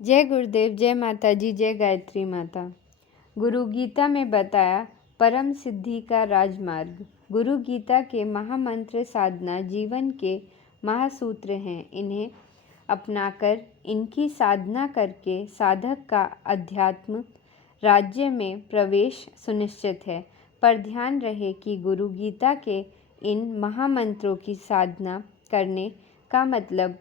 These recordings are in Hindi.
जय गुरुदेव, जय माता जी, जय गायत्री माता। गुरु गीता में बताया परम सिद्धि का राजमार्ग। गुरु गीता के महामंत्र साधना जीवन के महासूत्र हैं। इन्हें अपनाकर इनकी साधना करके साधक का अध्यात्म राज्य में प्रवेश सुनिश्चित है। पर ध्यान रहे कि गुरु गीता के इन महामंत्रों की साधना करने का मतलब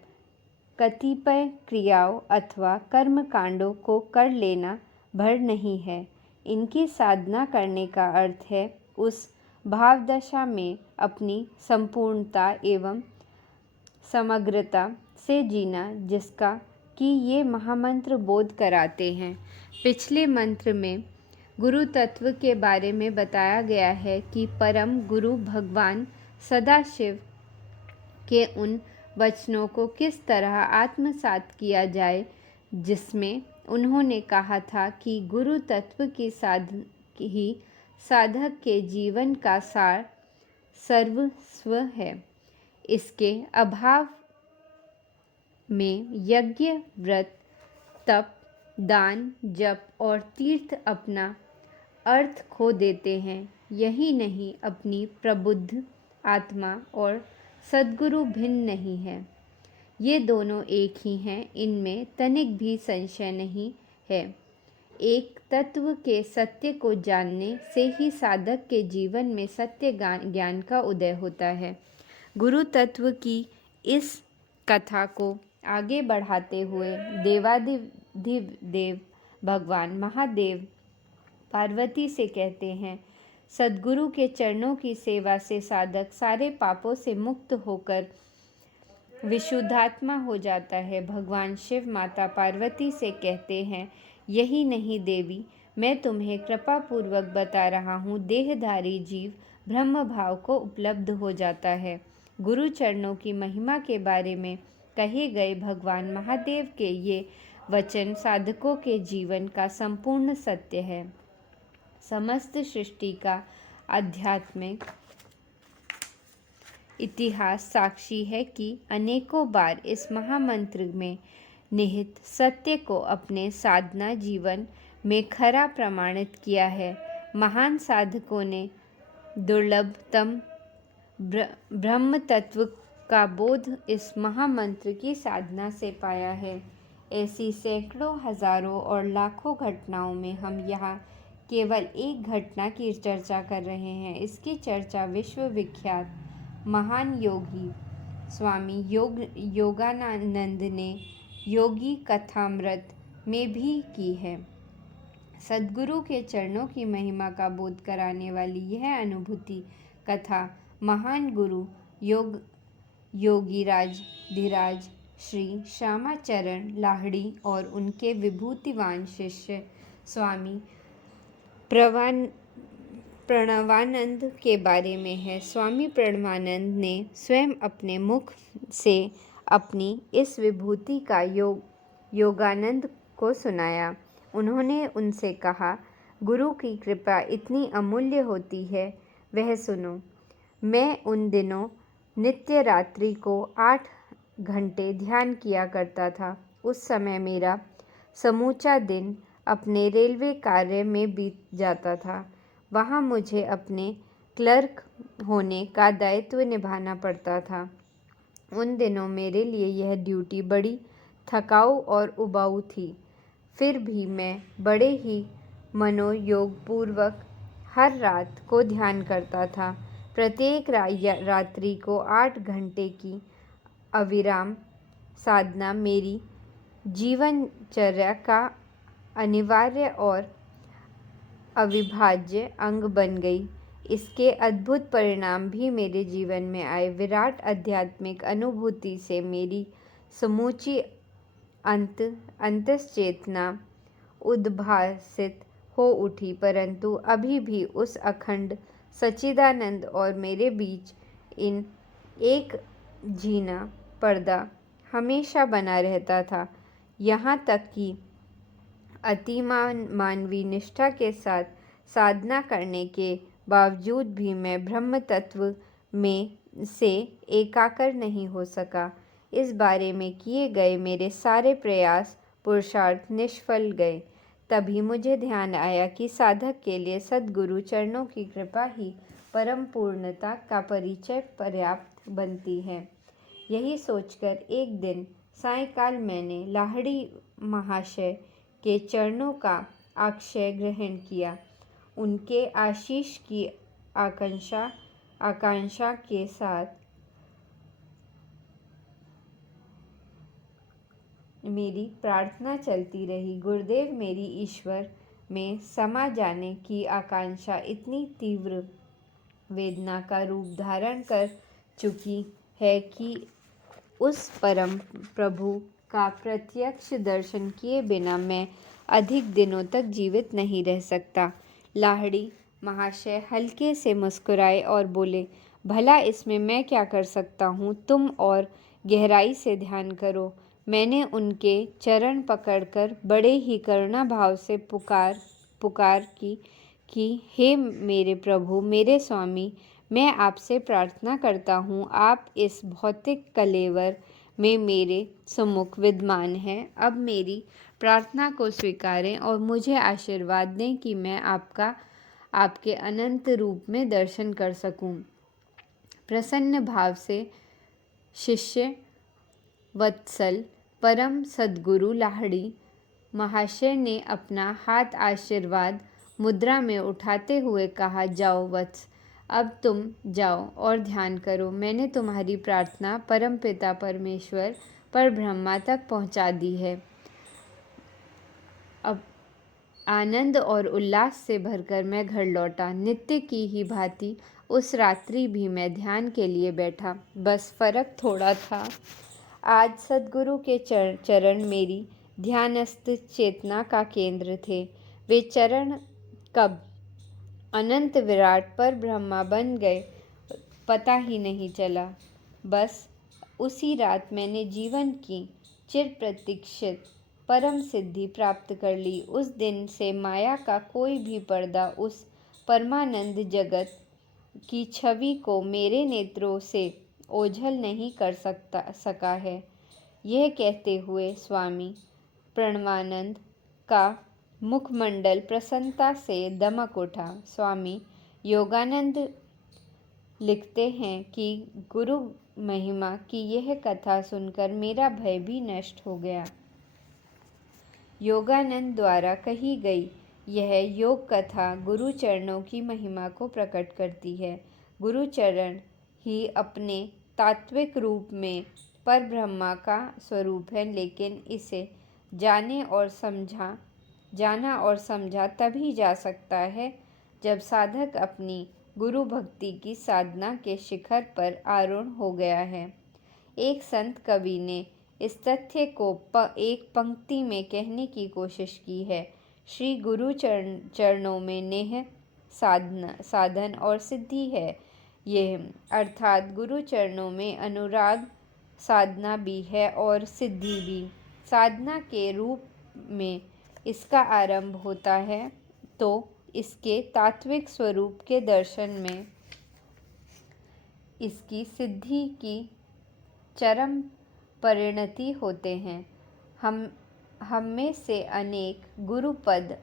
कतिपय क्रियाओं अथवा कर्म कांडों को कर लेना भर नहीं है। इनकी साधना करने का अर्थ है उस भावदशा में अपनी संपूर्णता एवं समग्रता से जीना जिसका कि ये महामंत्र बोध कराते हैं। पिछले मंत्र में गुरु तत्व के बारे में बताया गया है कि परम गुरु भगवान सदाशिव के उन वचनों को किस तरह आत्मसात किया जाए जिसमें उन्होंने कहा था कि गुरु तत्व की ही साधक के जीवन का सार सर्वस्व है। इसके अभाव में यज्ञ, व्रत, तप, दान, जप और तीर्थ अपना अर्थ खो देते हैं। यही नहीं, अपनी प्रबुद्ध आत्मा और सद्गुरु भिन्न नहीं है। ये दोनों एक ही हैं, इनमें तनिक भी संशय नहीं है। एक तत्व के सत्य को जानने से ही साधक के जीवन में सत्य ज्ञान का उदय होता है। गुरु तत्व की इस कथा को आगे बढ़ाते हुए देवाधिदेव भगवान महादेव पार्वती से कहते हैं, सद्गुरु के चरणों की सेवा से साधक सारे पापों से मुक्त होकर विशुद्धात्मा हो जाता है। भगवान शिव माता पार्वती से कहते हैं, यही नहीं देवी, मैं तुम्हें कृपा पूर्वक बता रहा हूँ, देहधारी जीव ब्रह्म भाव को उपलब्ध हो जाता है। गुरु चरणों की महिमा के बारे में कहे गए भगवान महादेव के ये वचन साधकों के जीवन का संपूर्ण सत्य है। समस्त सृष्टि का आध्यात्मिक इतिहास साक्षी है कि अनेकों बार इस महामंत्र में निहित सत्य को अपने साधना जीवन में खरा प्रमाणित किया है। महान साधकों ने दुर्लभतम ब्रह्म तत्व का बोध इस महामंत्र की साधना से पाया है। ऐसी सैकड़ों, हजारों और लाखों घटनाओं में हम यहाँ केवल एक घटना की चर्चा कर रहे हैं। इसकी चर्चा विश्व विख्यात महान योगी स्वामी योगानंद ने योगी कथामृत में भी की है। सद्गुरु के चरणों की महिमा का बोध कराने वाली यह अनुभूति कथा महान गुरु योगीराज धीराज श्री श्यामाचरण लाहिड़ी और उनके विभूतिवान शिष्य स्वामी प्रणवानंद के बारे में है। स्वामी प्रणवानंद ने स्वयं अपने मुख से अपनी इस विभूति का योगानंद को सुनाया। उन्होंने उनसे कहा, गुरु की कृपा इतनी अमूल्य होती है, वह सुनो। मैं उन दिनों नित्य रात्रि को 8 घंटे ध्यान किया करता था। उस समय मेरा समूचा दिन अपने रेलवे कार्य में बीत जाता था। वहाँ मुझे अपने क्लर्क होने का दायित्व निभाना पड़ता था। उन दिनों मेरे लिए यह ड्यूटी बड़ी थकाऊ और उबाऊ थी। फिर भी मैं बड़े ही मनोयोगपूर्वक हर रात को ध्यान करता था। प्रत्येक रात्रि को 8 घंटे की अविराम साधना मेरी जीवनचर्या का अनिवार्य और अविभाज्य अंग बन गई। इसके अद्भुत परिणाम भी मेरे जीवन में आए। विराट आध्यात्मिक अनुभूति से मेरी समूची अंतश्चेतना उद्भासित हो उठी, परंतु अभी भी उस अखंड सच्चिदानंद और मेरे बीच इन एक जीना पर्दा हमेशा बना रहता था। यहाँ तक कि अति मानवीय निष्ठा के साथ साधना करने के बावजूद भी मैं ब्रह्म तत्व में से एकाकार नहीं हो सका। इस बारे में किए गए मेरे सारे प्रयास पुरुषार्थ निष्फल गए। तभी मुझे ध्यान आया कि साधक के लिए सद्गुरु चरणों की कृपा ही परम पूर्णता का परिचय पर्याप्त बनती है। यही सोचकर एक दिन सायंकाल मैंने लाहिड़ी महाशय के चरणों का आश्रय ग्रहण किया। उनके आशीष की आकांक्षा के साथ मेरी प्रार्थना चलती रही। गुरुदेव मेरी ईश्वर में समा जाने की आकांक्षा इतनी तीव्र वेदना का रूप धारण कर चुकी है कि उस परम प्रभु का प्रत्यक्ष दर्शन किए बिना मैं अधिक दिनों तक जीवित नहीं रह सकता। लाहिड़ी महाशय हल्के से मुस्कुराए और बोले, भला इसमें मैं क्या कर सकता हूँ? तुम और गहराई से ध्यान करो। मैंने उनके चरण पकड़कर बड़े ही करुणा भाव से पुकार की कि हे मेरे प्रभु, मेरे स्वामी, मैं आपसे प्रार्थना करता हूँ, आप इस भौतिक कलेवर में मेरे सम्मुख विद्यमान हैं। अब मेरी प्रार्थना को स्वीकारें और मुझे आशीर्वाद दें कि मैं आपके अनंत रूप में दर्शन कर सकूं। प्रसन्न भाव से शिष्य वत्सल परम सद्गुरु लाहिड़ी महाशय ने अपना हाथ आशीर्वाद मुद्रा में उठाते हुए कहा, जाओ वत्स, अब तुम जाओ और ध्यान करो। मैंने तुम्हारी प्रार्थना परमपिता परमेश्वर पर ब्रह्मा तक पहुंचा दी है। अब आनंद और उल्लास से भरकर मैं घर लौटा। नित्य की ही भांति उस रात्रि भी मैं ध्यान के लिए बैठा। बस फर्क थोड़ा था। आज सद्गुरु के चरण मेरी ध्यानस्थ चेतना का केंद्र थे। वे चरण कब अनंत विराट पर ब्रह्मा बन गए पता ही नहीं चला। बस उसी रात मैंने जीवन की चिर प्रतीक्षित परम सिद्धि प्राप्त कर ली। उस दिन से माया का कोई भी पर्दा उस परमानंद जगत की छवि को मेरे नेत्रों से ओझल नहीं कर सका है। यह कहते हुए स्वामी प्रणवानंद का मुखमंडल प्रसन्नता से दमक उठा। स्वामी योगानंद लिखते हैं कि गुरु महिमा की यह कथा सुनकर मेरा भय भी नष्ट हो गया। योगानंद द्वारा कही गई यह योग कथा गुरु चरणों की महिमा को प्रकट करती है। गुरु चरण ही अपने तात्विक रूप में परब्रह्मा का स्वरूप है, लेकिन इसे जाना और समझा तभी जा सकता है जब साधक अपनी गुरु भक्ति की साधना के शिखर पर आरूढ़ हो गया है। एक संत कवि ने इस तथ्य को एक पंक्ति में कहने की कोशिश की है। श्री गुरु चरणों में नेह साधन और सिद्धि है। यह अर्थात गुरु चरणों में अनुराग साधना भी है और सिद्धि भी। साधना के रूप में इसका आरंभ होता है तो इसके तात्विक स्वरूप के दर्शन में इसकी सिद्धि की चरम परिणति होते हैं। हम में से अनेक गुरुपद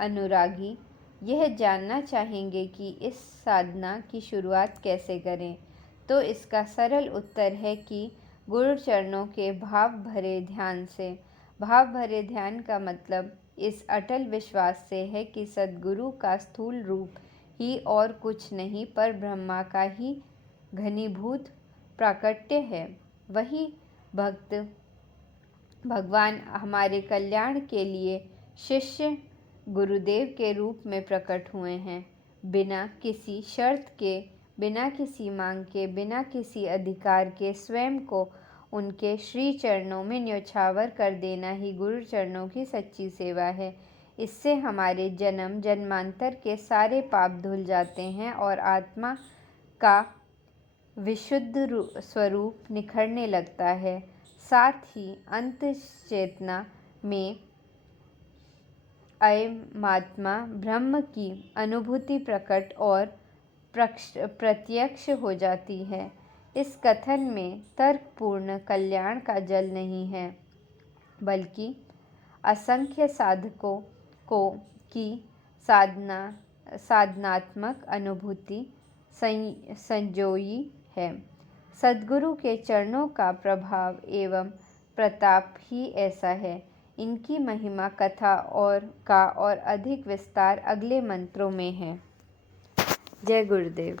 अनुरागी यह जानना चाहेंगे कि इस साधना की शुरुआत कैसे करें, तो इसका सरल उत्तर है कि गुरु चरणों के भाव भरे ध्यान से। भाव भरे ध्यान का मतलब इस अटल विश्वास से है कि सद्गुरु का स्थूल रूप ही और कुछ नहीं पर ब्रह्मा का ही घनीभूत प्राकट्य है। वही भक्त भगवान हमारे कल्याण के लिए शिष्य गुरुदेव के रूप में प्रकट हुए हैं। बिना किसी शर्त के, बिना किसी मांग के, बिना किसी अधिकार के स्वयं को उनके श्री चरणों में न्यौछावर कर देना ही गुरु चरणों की सच्ची सेवा है। इससे हमारे जन्म जन्मांतर के सारे पाप धुल जाते हैं और आत्मा का विशुद्ध स्वरूप निखरने लगता है। साथ ही अंत चेतना में अयमात्मा ब्रह्म की अनुभूति प्रकट और प्रत्यक्ष हो जाती है। इस कथन में तर्कपूर्ण कल्याण का जल नहीं है, बल्कि असंख्य साधकों को की साधनात्मक अनुभूति संजोई है। सद्गुरु के चरणों का प्रभाव एवं प्रताप ही ऐसा है। इनकी महिमा कथा और अधिक विस्तार अगले मंत्रों में है। जय गुरुदेव।